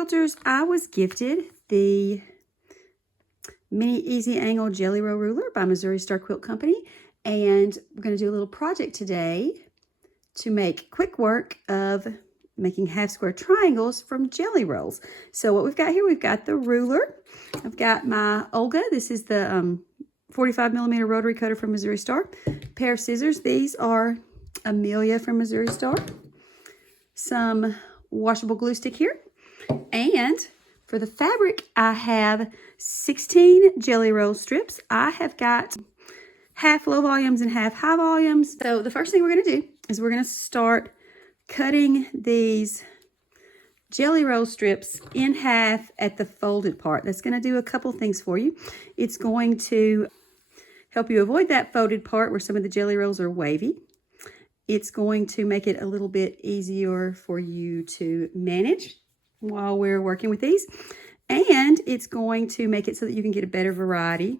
quilters, I was gifted the Mini Easy Angle Jelly Roll Ruler by Missouri Star Quilt Company, and we're going to do a little project today to make quick work of making half square triangles from jelly rolls. So what we've got here, we've got the ruler. I've got my Olga. This is the 45mm rotary cutter from Missouri Star. Pair of scissors. These are Amelia from Missouri Star. Some washable glue stick here. And for the fabric, I have 16 jelly roll strips. I have got half low volumes and half high volumes. So the first thing we're going to do is we're going to start cutting these jelly roll strips in half at the folded part. That's going to do a couple things for you. It's going to help you avoid that folded part where some of the jelly rolls are wavy. It's going to make it a little bit easier for you to manage while we're working with these. And it's going to make it so that you can get a better variety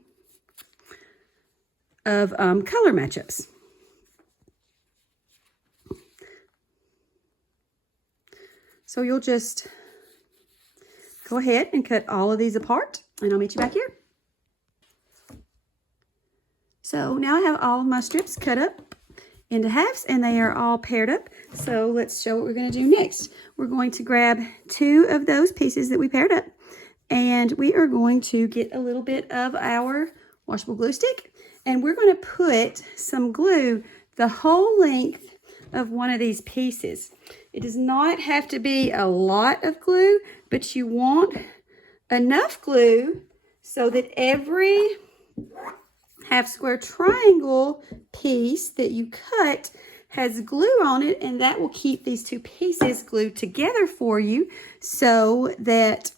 of color matchups. So you'll just go ahead and cut all of these apart, and I'll meet you back here. So now I have all of my strips cut up into halves, and they are all paired up. So let's show what we're going to do next. We're going to grab 2 of those pieces that we paired up, and we are going to get a little bit of our washable glue stick, and we're going to put some glue the whole length of one of these pieces. It does not have to be a lot of glue, but you want enough glue so that every half square triangle piece that you cut has glue on it, and that will keep these 2 pieces glued together for you so that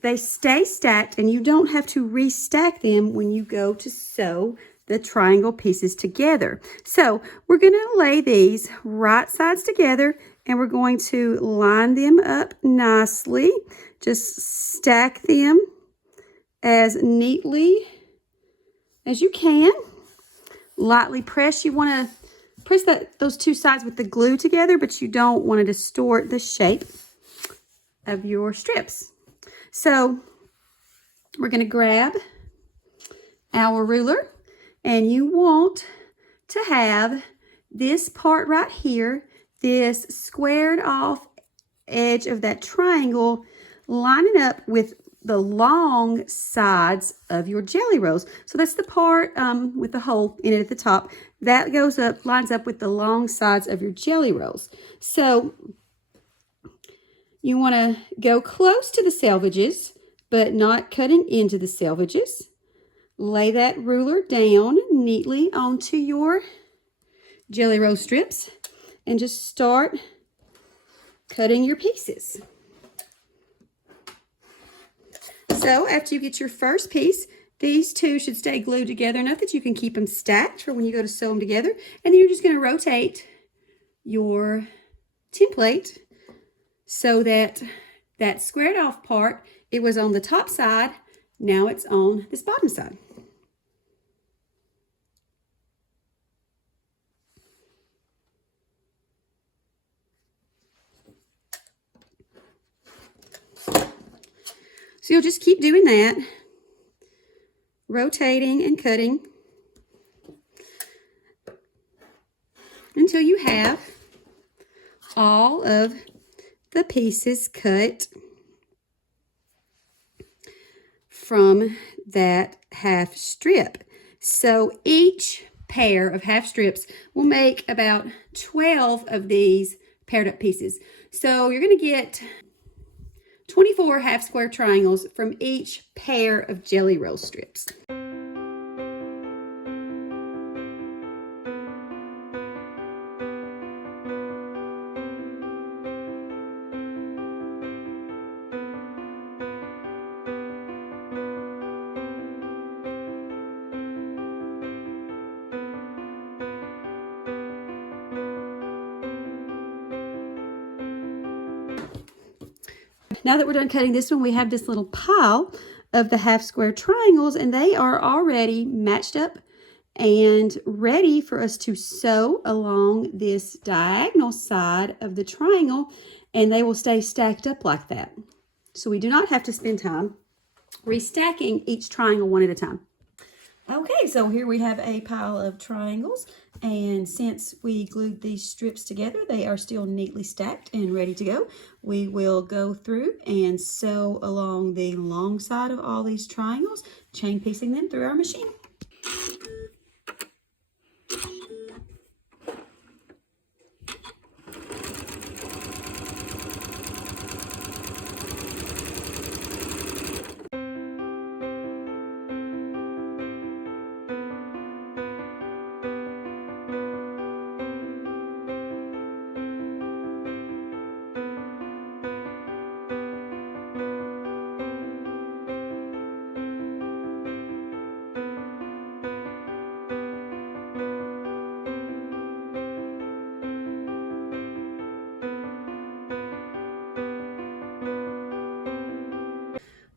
they stay stacked and you don't have to restack them when you go to sew the triangle pieces together. So we're going to lay these right sides together, and we're going to line them up nicely. Just stack them as neatly as you can. Lightly press. You want to press those 2 sides with the glue together, but you don't want to distort the shape of your strips. So we're going to grab our ruler, and you want to have this part right here, this squared off edge of that triangle, lining up with the long sides of your jelly rolls. So that's the part with the hole in it at the top. That goes up, lines up with the long sides of your jelly rolls. So you want to go close to the selvages, but not cutting into the selvages. Lay that ruler down neatly onto your jelly roll strips and just start cutting your pieces. So after you get your first piece, these 2 should stay glued together enough that you can keep them stacked for when you go to sew them together. And then you're just going to rotate your template so that that squared off part, it was on the top side, now it's on this bottom side. So you'll just keep doing that, rotating and cutting until you have all of the pieces cut from that half strip. So each pair of half strips will make about 12 of these paired up pieces. So you're going to get 24 half square triangles from each pair of jelly roll strips. Now that we're done cutting this one, we have this little pile of the half square triangles, and they are already matched up and ready for us to sew along this diagonal side of the triangle. and they will stay stacked up like that. So we do not have to spend time restacking each triangle one at a time. Okay, so here we have a pile of triangles, and since we glued these strips together, they are still neatly stacked and ready to go. We will go through and sew along the long side of all these triangles, chain piecing them through our machine.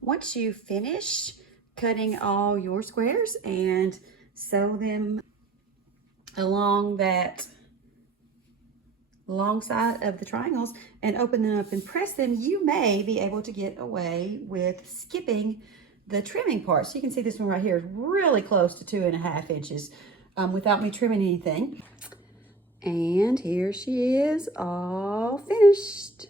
Once you finish cutting all your squares and sew them along that long side of the triangles and open them up and press them, you may be able to get away with skipping the trimming part. So you can see this one right here is really close to 2.5 inches without me trimming anything. And here she is, all finished.